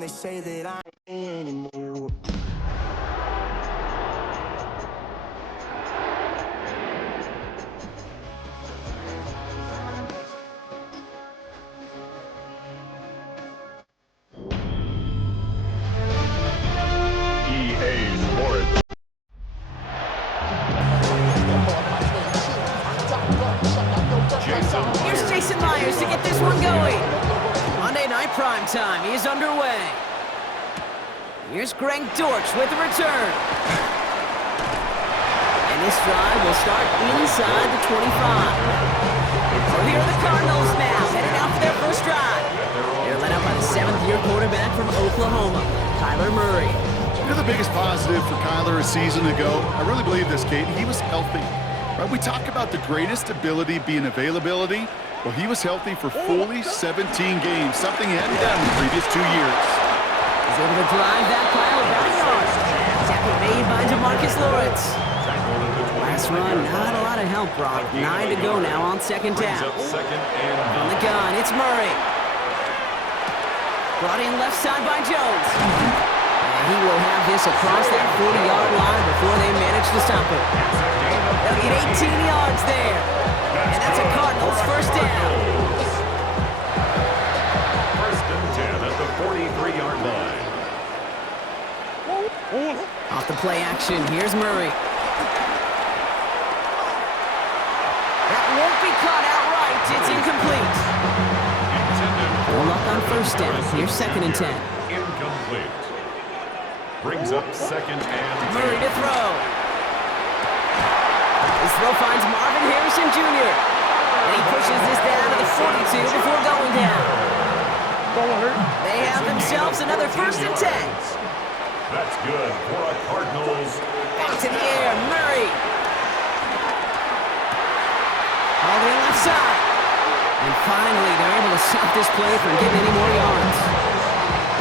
when they say that I ain't anymore. Here's Jason Myers to get this one going. Monday Night Prime Time is underway. Here's Greg Dortch with the return. And this drive will start inside the 25. So here are the Cardinals now, heading out for their first drive. They're led out by the seventh-year quarterback from Oklahoma, Kyler Murray. You know the biggest positive for Kyler a season ago? I really believe this, Kate. He was healthy. Right, we talk about the greatest ability being availability. Well, he was healthy for fully 17 games, something he hadn't done in the previous 2 years. He's able to drive that pile about a yard. Tackle made by DeMarcus Lawrence. Last run, not a lot of help, Brock. 9 to go now on second down. On the gun, it's Murray. Brought in left side by Jones. And he will have this across that 40-yard line before they manage to stop it. They'll get 18 yards there. And that's a Cardinals first down. First and 10 at the 43-yard line. Off the play action, here's Murray. That won't be caught outright. It's incomplete. No luck on first down. Here's second and 10. Incomplete. Brings up second and 10. Murray to throw. His throw finds Marvin Harrison Jr. And he pushes this down to the 42 before going down. They have themselves another first and 10. That's good for a Cardinals. Back to the air, Murray. All the way left side. And finally, they're able to stop this play from getting any more yards.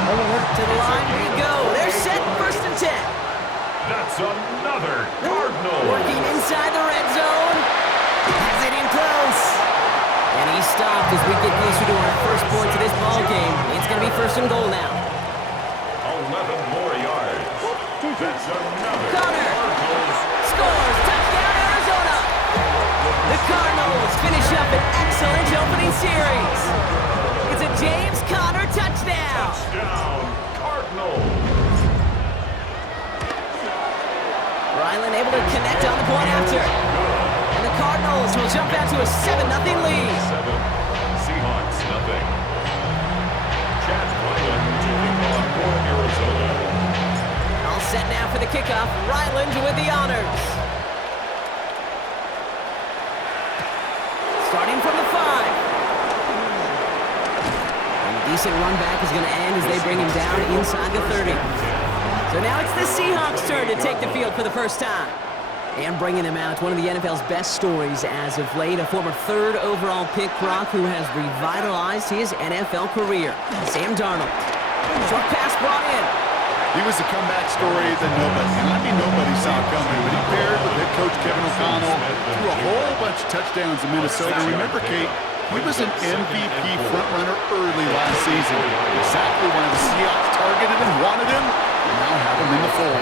To the line we go. They're set first and 10. That's another Cardinal. Working inside the red zone. Has it in close. And he stopped as we get closer to our first point to this ball game. It's going to be first and goal now. 11 more yards. That's another Connor Cardinals. scores. Touchdown, Arizona. The Cardinals finish up an excellent opening series. It's a James Conner touchdown. Touchdown, Cardinals. Ryland able to connect on the point after. And the Cardinals will jump out to a 7-0 lead. 7. Seahawks, nothing. Chad Ryland to kick off for Arizona. All set now for the kickoff. Ryland with the honors. Starting from the 5. And a decent run back is going to end as they bring him down inside the 30. So now it's the Seahawks' turn to take the field for the first time. And bringing him out, one of the NFL's best stories as of late, a former 3rd overall pick, Brock, who has revitalized his NFL career. Sam Darnold. Short pass brought in. He was a comeback story that nobody saw coming, but he paired with head coach Kevin O'Connell, threw a whole bunch of touchdowns in Minnesota. Remember, Kate, he was an MVP frontrunner early last season. Exactly why the Seahawks targeted him, wanted him, and now have him in the fold.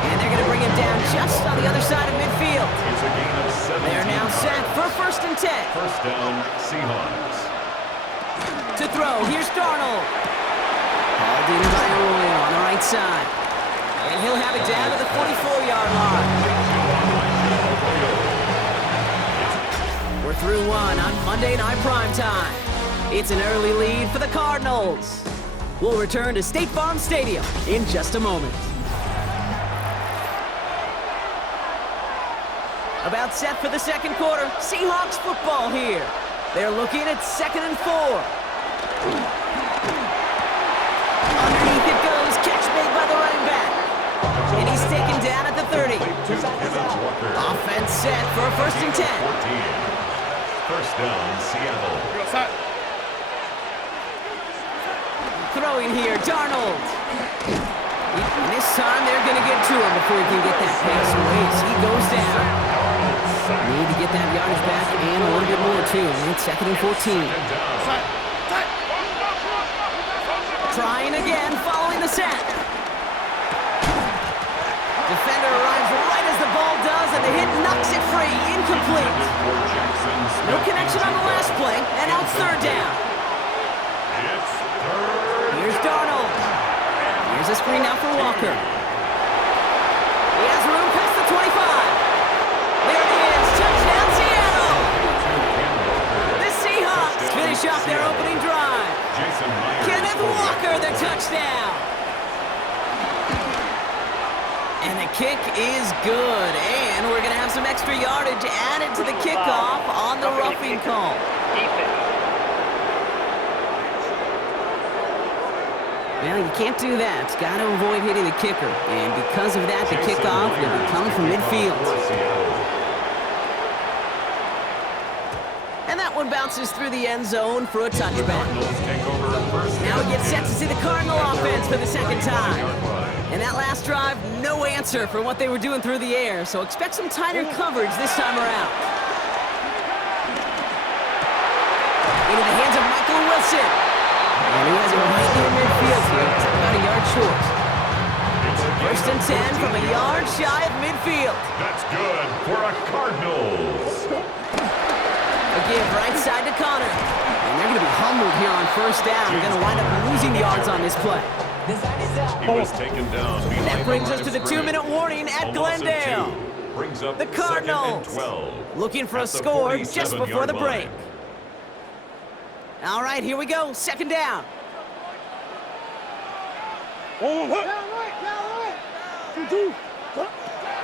And they're going to bring him down just on the other side of midfield. It's a gain of 17. They're now set for first and 10. First down, Seahawks. To throw, here's Darnold. Hauled in by Arroyo on the right side. And he'll have it down to the 44-yard line. We're through one on Monday Night Prime Time. It's an early lead for the Cardinals. We'll return to State Farm Stadium in just a moment. About set for the second quarter. Seahawks football here. They're looking at 2nd and 4. Underneath it goes. Catch made by the running back. And he's taken down at the 30. Offense set for a first and 10. 14. First down, Seattle. Throwing here, Darnold. And this time they're going to get to him before he can get that pass away. So he goes down. Need to get that yardage back and a little bit more, too. It's 2nd and 14. Trying again, following the sack. Defender arrives right as the ball does, and the hit knocks it free. Incomplete. No connection on the last play, and now it's third down. Here's Darnold. Here's a screen now for Walker. He has room past the 25. There it is. Touchdown, Seattle. The Seahawks finish off their opening drive. Kenneth Walker, the touchdown. And the kick is good. And we're going to have some extra yardage added to the kickoff on the roughing call. Well, you can't do that. Got to avoid hitting the kicker. And because of that, the kickoff will be coming from midfield. And that one bounces through the end zone for a touchback. Now we get set to see the Cardinal offense for the second time. And that last drive, no answer for what they were doing through the air, so expect some tighter coverage this time around. Into the hands of Michael Wilson. And he has it right near midfield here. It's about a yard short. First and 10 from a yard shy of midfield. That's good for a Cardinals. A give right side to Connor. And they're going to be humbled here on first down. They're going to wind up losing yards on this play. He was taken down. That brings us to the 2-minute warning at Glendale. Brings up The Cardinals 12. looking for a score just before the break. All right, here we go. Second down.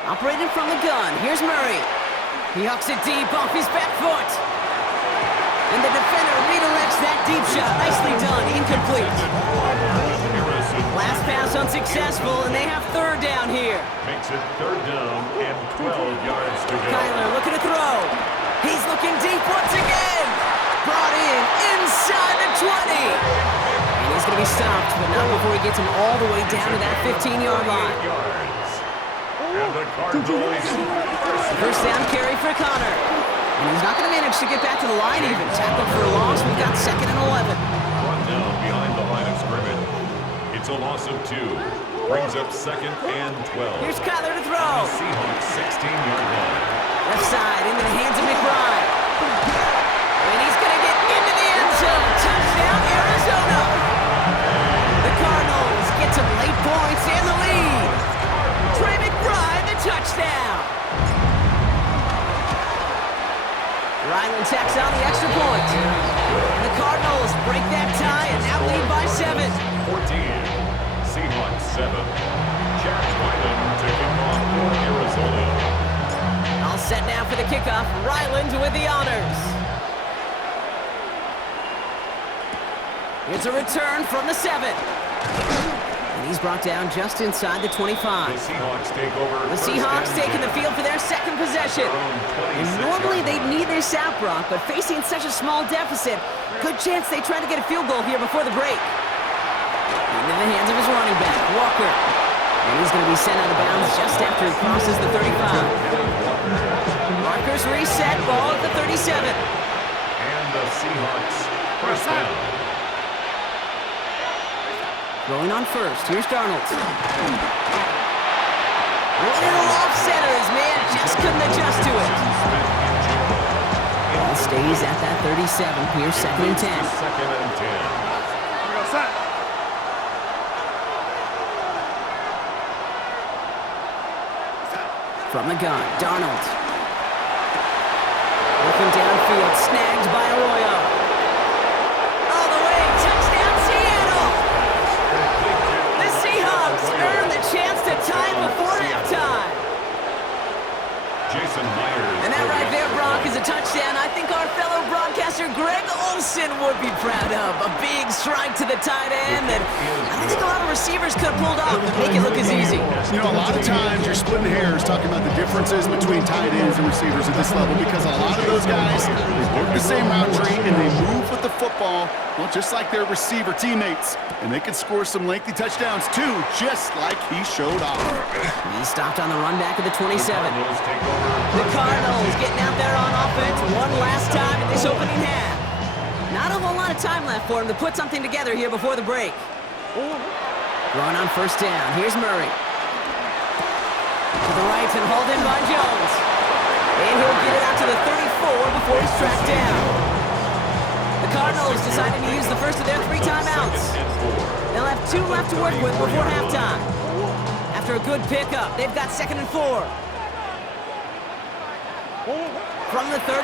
Operating from the gun. Here's Murray. He hucks it deep off his back foot. And the defender redirects that deep shot. Nicely done. Incomplete. Last pass unsuccessful, and they have third down here. Makes it third down and 12 yards to go. Kyler looking to throw. He's looking deep once again. Brought in inside the 20. And he's going to be stopped, but not before he gets him all the way down to that 15-yard line. And the Cardinals. First down carry for Connor. And he's not going to manage to get back to the line even. Tackled for a loss. We've got second and 11. Brought down behind the line of scrimmage. It's a loss of 2. Brings up second and 12. Here's Kyler to throw. Seahawks 16-yard line. Left side into the hands of McBride. And he's going to get into the end zone. Touchdown, Arizona. The Cardinals get some late points and the lead. Trey McBride, the touchdown. Ryland tacks on the extra point. And the Cardinals break that tie and now lead by 7. 14. Seahawks 7. Chad Ryland taking off for Arizona. All set now for the kickoff. Ryland with the honors. It's a return from the 7. And he's brought down just inside the 25. The Seahawks take over. The Seahawks taking the field for their second possession. And normally they'd need their sap rock, but facing such a small deficit, good chance they try to get a field goal here before the break. Into the hands of his running back, Walker. And he's going to be sent out of bounds just after he crosses the 35. Markers reset, ball at the 37. And the Seahawks press down. Rolling on first, here's Darnold. Little off center, his man just couldn't adjust to it. Ball stays at that 37, here's second and 10. Second and 10. From the gun, Darnold. Looking downfield, snagged by Arroyo. All the way, touchdown Seattle! The Seahawks earn the chance to tie it before halftime. Jason Myers. And that right there, Brock, is a touchdown I think our fellow broadcaster Greg Olsen would be proud of. A big strike to the tight end that I don't think a lot of receivers could have pulled off to make it look as easy. You know, a lot of times you're splitting hairs talking about the differences between tight ends and receivers at this level because a lot of those guys, they work the same route tree and they move with the football, well, just like their receiver teammates. And they can score some lengthy touchdowns too, just like he showed off. He stopped on the run back of the 27. The Cardinals getting out there on offense one last time in this opening half. Not a whole lot of time left for him to put something together here before the break. Throwing on first down. Here's Murray. To the right and hauled in by Jones. And he'll get it out to the 34 before he's tracked down. The Cardinals decided to use the first of their 3 timeouts. They'll have 2 left to work with before halftime. After a good pickup, they've got 2nd and 4. From the 34.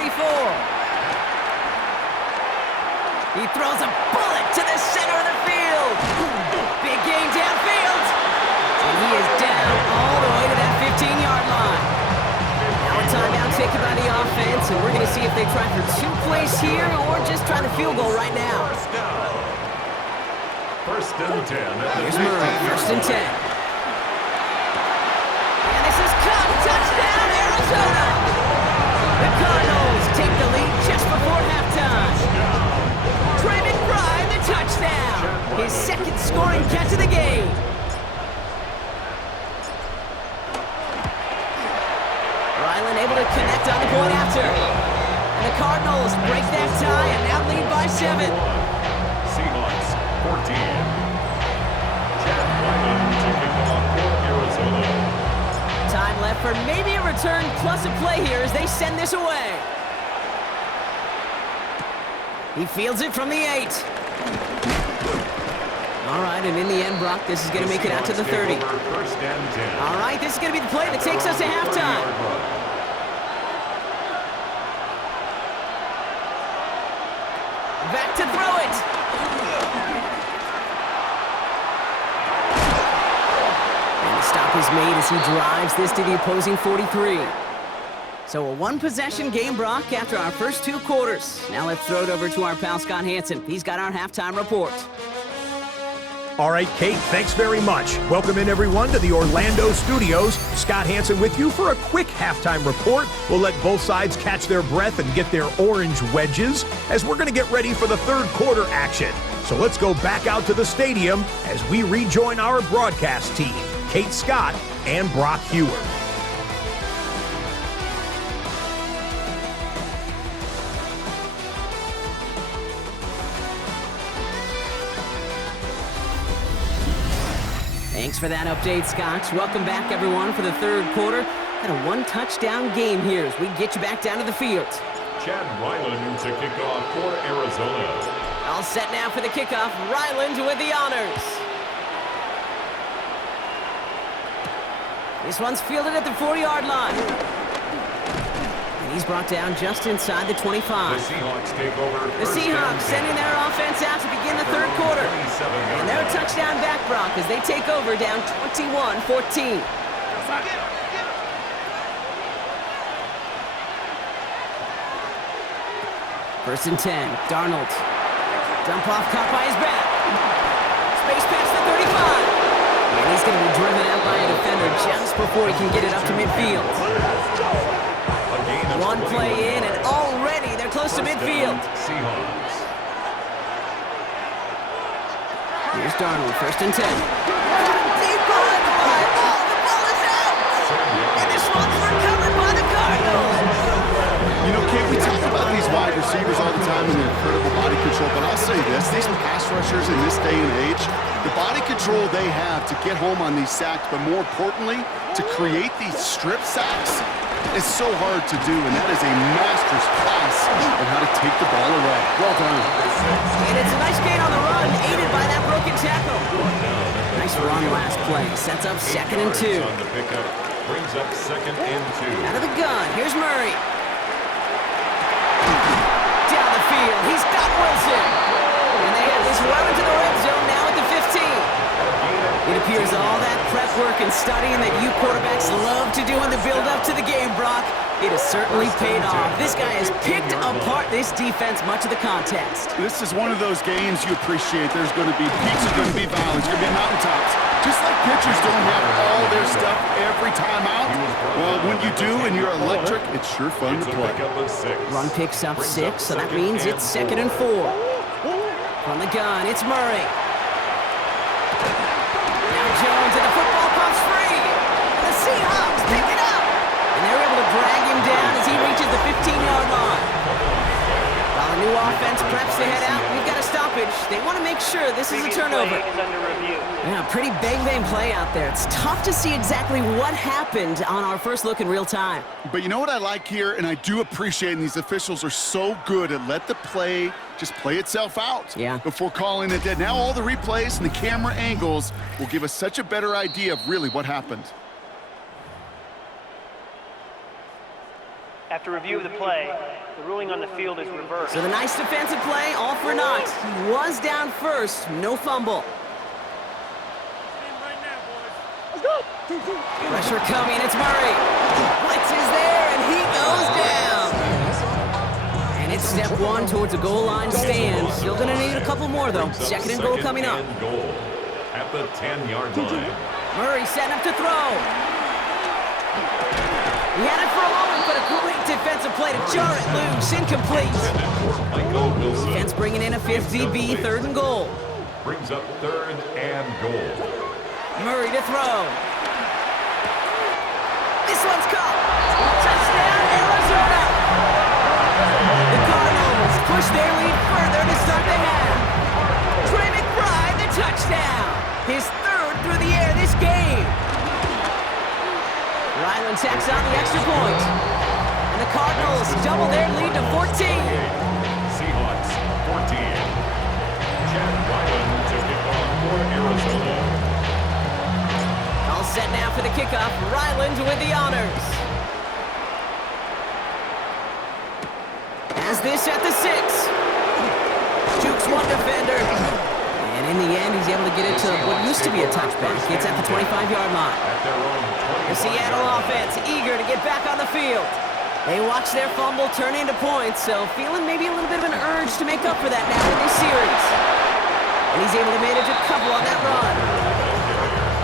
He throws a bullet to the center of the field. Big gain downfield. And he is down all the way to that 15-yard line. Now a timeout taken by the offense, and we're going to see if they try for 2 plays here or just try the field goal right now. First and 10. Here's Murray, 1st and 10. And this is caught. Touchdown, Arizona! The Cardinals take the lead just before halftime. Trey McBride, the touchdown. His 2nd scoring catch of the game. Ryland able to connect on the point after. And the Cardinals break that tie and now lead by 7. Seahawks 14. Chad Ryland to kick off for Arizona. Time left for maybe a return plus a play here as they send this away. He fields it from the 8. All right, and in the end, Brock, this is going to make it out to the 30. First and 10. All right, this is going to be the play that takes us to halftime. Back to throw it. And the stop is made as he drives this to the opposing 43. So a 1-possession game, Brock, after our first 2 quarters. Now let's throw it over to our pal Scott Hansen. He's got our halftime report. All right, Kate, thanks very much. Welcome in, everyone, to the Orlando studios. Scott Hansen with you for a quick halftime report. We'll let both sides catch their breath and get their orange wedges as we're going to get ready for the 3rd quarter action. So let's go back out to the stadium as we rejoin our broadcast team, Kate Scott and Brock Hewer. Thanks for that update, Scott. Welcome back, everyone, for the 3rd quarter. Got a 1-touchdown game here as we get you back down to the field. Chad Ryland to kick off for Arizona. All set now for the kickoff. Ryland with the honors. This one's fielded at the 40-yard line. And he's brought down just inside the 25. The Seahawks take over. The Seahawks sending their offense out to begin the 3rd quarter. And they're a touchdown back, Brock, as they take over down 21-14. First and 10, Darnold. Dump off, caught by his back. Space past the 35. And he's going to be driven out by a defender just before he can get it up to midfield. 1 play in, and already they're close to midfield. Seahawks. Here's Darnold, 1st and 10. Deep behind the line. Oh, the ball is out! And this one's recovered by the Cardinals. You know, Kate, we talk about these wide receivers all the time and their incredible body control, but I'll say this, these pass rushers in this day and age, the body control they have to get home on these sacks, but more importantly, to create these strip sacks is so hard to do, and that is a master's class on how to take the ball away. Well done. And it's a nice gain on the run, aided by that broken tackle. Nice run last play. Sets up 2nd and 2. On the pickup, brings up 2nd and 2. Out of the gun, here's Murray. Down the field, he's got Wilson. And they have this well into the red zone now at the 15. It appears all that prep work and studying that you quarterbacks love to do in the build-up to the game, Brock, it has certainly paid off. This guy has picked apart this defense much of the contest. This is one of those games you appreciate. There's going to be peaks, there's going to be valleys, there's going to be mountaintops. Just like pitchers don't have all their stuff every time out. Well, when you do and you're electric, it's sure fun to play. Run picks up 6, so that means it's 2nd and 4. From the gun, it's Murray. Now Jones, and the football comes free. And the Seahawks pick it up. And they're able to drag him down as he reaches the 15-yard line. While the new offense preps to head out, we've got to stop stoppage. They want to make sure this is a turnover. Yeah, pretty bang-bang play out there. It's tough to see exactly what happened on our first look in real time. But you know what I like here, and I do appreciate, and these officials are so good at let the play just play itself out before calling it dead. Now all the replays and the camera angles will give us such a better idea of really what happened. After review of the play, the ruling on the field is reversed. So the nice defensive play, all for naught. He was down first, no fumble. Pressure coming, it's Murray. Blitz is there, and he goes down. And it's step one towards a goal line stand. Still gonna need a couple more, though. Second and goal coming up. Goal at the 10-yard line. Murray setting up to throw. He had it for a moment, but a great defensive play to jar it loose. Incomplete. Defense bringing in a fifth DB, third and goal. Brings up third and goal. Murray to throw. This one's caught. Touchdown, Arizona. The Cardinals push their lead further to start the half. Trey McBride, the touchdown. His third through the air this game. Ryland tacks on the extra point. And the Cardinals double their lead to 14. Seahawks 14. Chad Ryland to kick off for Arizona. All set now for the kickoff. Ryland with the honors. As this at the 6. Jukes one defender. And in the end, he's able to get it to what used to be a touchback. Gets at the 25-yard line. The Seattle offense eager to get back on the field. They watch their fumble turn into points, so feeling maybe a little bit of an urge to make up for that now in this series. And he's able to manage a couple on that run.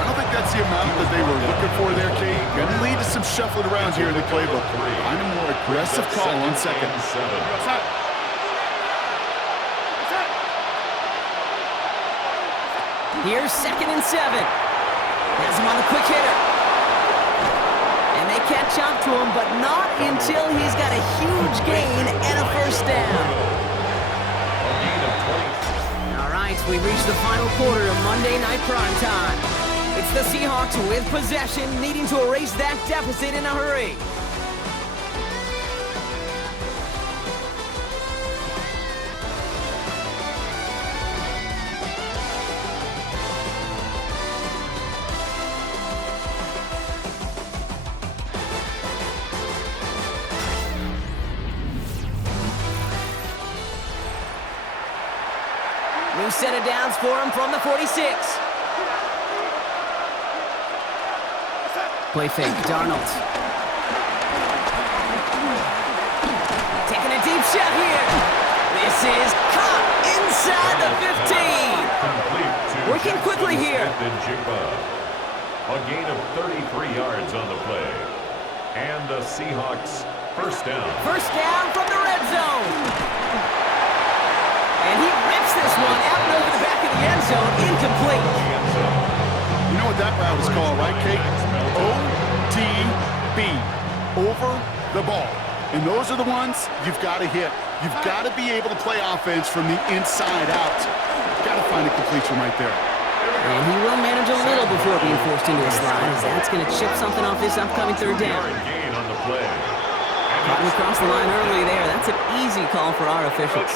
I don't think that's the amount that they were looking for there, Kate. Going to lead to some shuffling around here in the playbook. Find a more aggressive call on second. Here's 2nd and 7. Has him on a quick hitter. And they catch up to him, but not until he's got a huge gain and a first down. All right, we've reached the final quarter of Monday Night Primetime. It's the Seahawks with possession, needing to erase that deficit in a hurry. New set of downs for him from the 46. Play fake, Darnold. Taking a deep shot here. This is caught inside the 15. Working quickly here. A gain of 33 yards on the play. And the Seahawks first down. First down from the red zone. And he rips this one out and over the back of the end zone. Incomplete. You know what that route is called, right, Kate? OTB. Over the ball. And those are the ones you've got to hit. You've got to be able to play offense from the inside out. Got to find a completion right there. And he will manage a little before being forced into a slide, as that's going to chip something off this upcoming third down. Gain on the play. Caught him across the line early there. That's an easy call for our officials.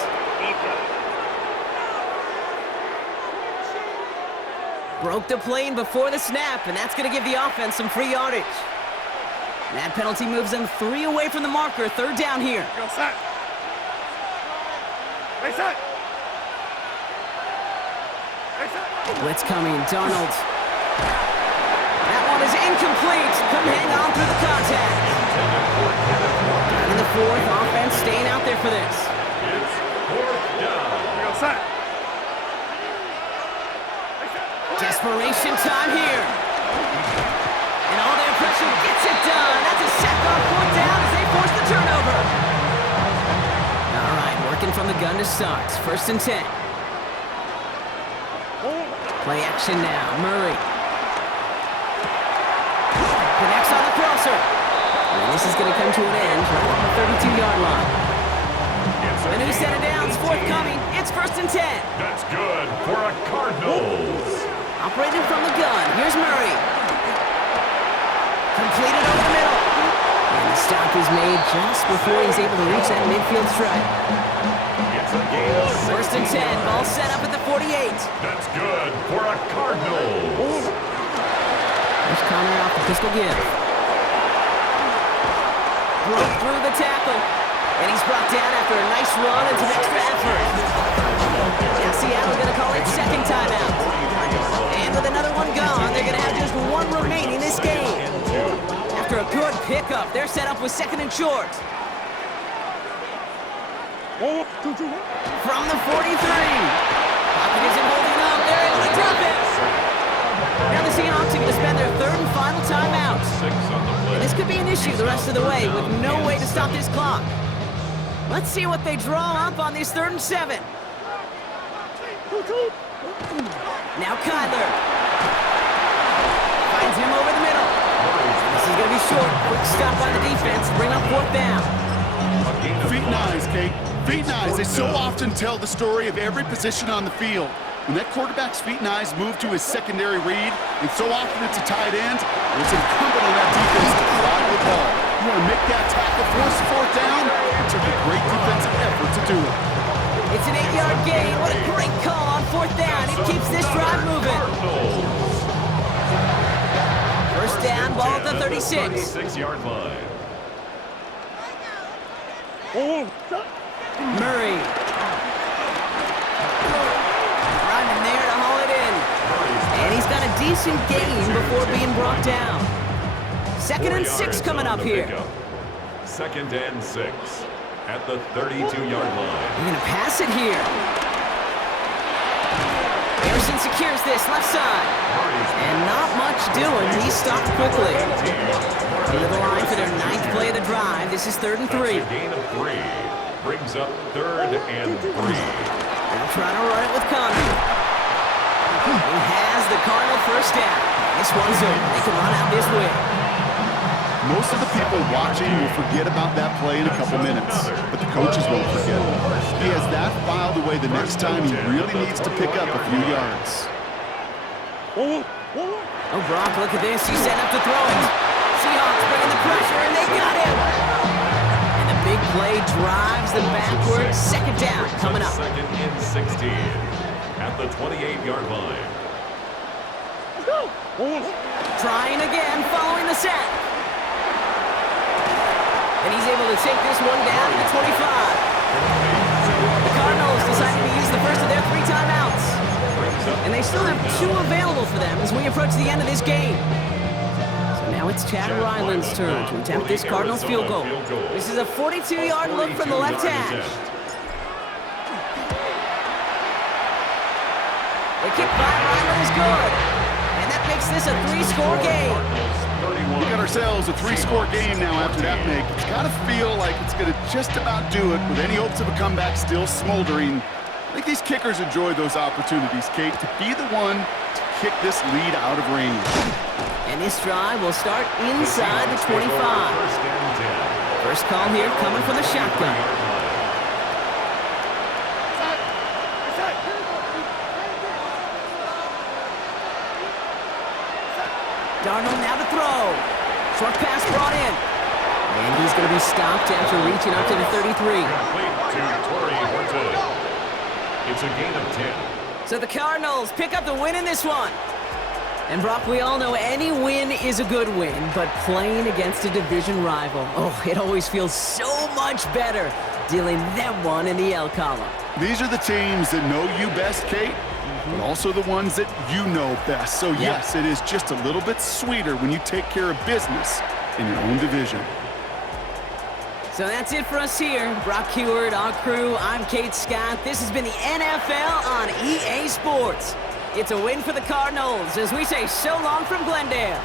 Broke the plane before the snap, and that's going to give the offense some free yardage. And that penalty moves them 3 away from the marker. Third down here. Go set. Hey, set. Hey, set. Blitz coming. Darnold. That one is incomplete. Couldn't hang on through the contact. Down in the 4th. Offense staying out there for this. It's 4th down. Go set. Desperation time here. And all their pressure gets it done. That's a second point down as they force the turnover. All right, working from the gun to start. 1st and 10. Play action now. Murray. Connects on the crosser. And this is going to come to an end right on the 32-yard line. It's A new set of downs forthcoming. It's 1st and 10. That's good for a Cardinals. Operating from the gun. Here's Murray. Completed over the middle. And the stop is made just before he's able to reach that midfield strike. It's a gain of 1st and 10. Ball set up at the 48. That's good for a Cardinals. There's Connor off the pistol give. Broke through the tackle. And he's brought down after a nice run and some extra effort. Now Seattle going to call it second timeout. And with another one gone, they're going to have just one remaining this game. After a good pickup, they're set up with 2nd and short. From the 43. Pocket isn't holding up. They're able to drop it. Now the Seahawks are going to spend their 3rd and final timeout. And this could be an issue the rest of the way with no way to stop this clock. Let's see what they draw up on this 3rd and 7. Now Kyler. Finds him over the middle. This is going to be short. Quick stop by the defense. Bring up 4th down. Feet and eyes, Kate. Feet and eyes. They so often tell the story of every position on the field. When that quarterback's feet and eyes move to his secondary read, and so often it's a tight end, it's incumbent on that defense to fly the ball. You want to make that tackle, force the 4th down. It took a great defensive effort to do it. It's an 8-yard gain. What a great call on 4th down. It keeps this drive moving. 1st down, ball at the 36. 36-yard line. Murray. Running there to haul it in. And he's got a decent gain before being brought down. 2nd and 6 coming up here. 2nd and 6 at the 32-yard line. They're going to pass it here. Harrison secures this left side. And not much doing. He's stopped quickly. To the line for their 9th play of the drive. This is 3rd and 3. That's a gain of 3. Brings up 3rd and 3. They'll try to run it with Connor. He has the Cardinal 1st down. This one's over. They can run out this way. Most of the people watching will forget about that play in a couple minutes, but the coaches won't forget. He has that filed away the next time he really needs to pick up a few yards. Oh, Brock, look at this. He's set up to throw it. Seahawks bringing the pressure, and they got him. And the big play drives them backwards. 2nd down coming up. 2nd and 16 at the 28-yard line. Trying again, following the sack. And he's able to take this one down to 25. The Cardinals deciding to use the first of their 3 timeouts. And they still have 2 available for them as we approach the end of this game. So now it's Chad Ryland's turn to attempt this Cardinals field goal. This is a 42-yard look from the left hash. The kick by Ryland is good. And that makes this a 3-score game. We got ourselves a 3-score game now after that make. It's got to feel like it's going to just about do it with any hopes of a comeback still smoldering. I think these kickers enjoy those opportunities, Kate, to be the one to kick this lead out of range. And this drive will start inside the 25. First call here coming from the shotgun. Darnold now to throw. Short pass brought in. And he's going to be stopped after reaching up to the 33. It's a gain of 10. So the Cardinals pick up the win in this one. And Brock, we all know any win is a good win, but playing against a division rival, oh, it always feels so much better dealing them one in the L column. These are the teams that know you best, Kate, but also the ones that you know best. So yes, it is just a little bit sweeter when you take care of business in your own division. So that's it for us here. Brock Heward, our crew, I'm Kate Scott. This has been the NFL on EA Sports. It's a win for the Cardinals as we say so long from Glendale.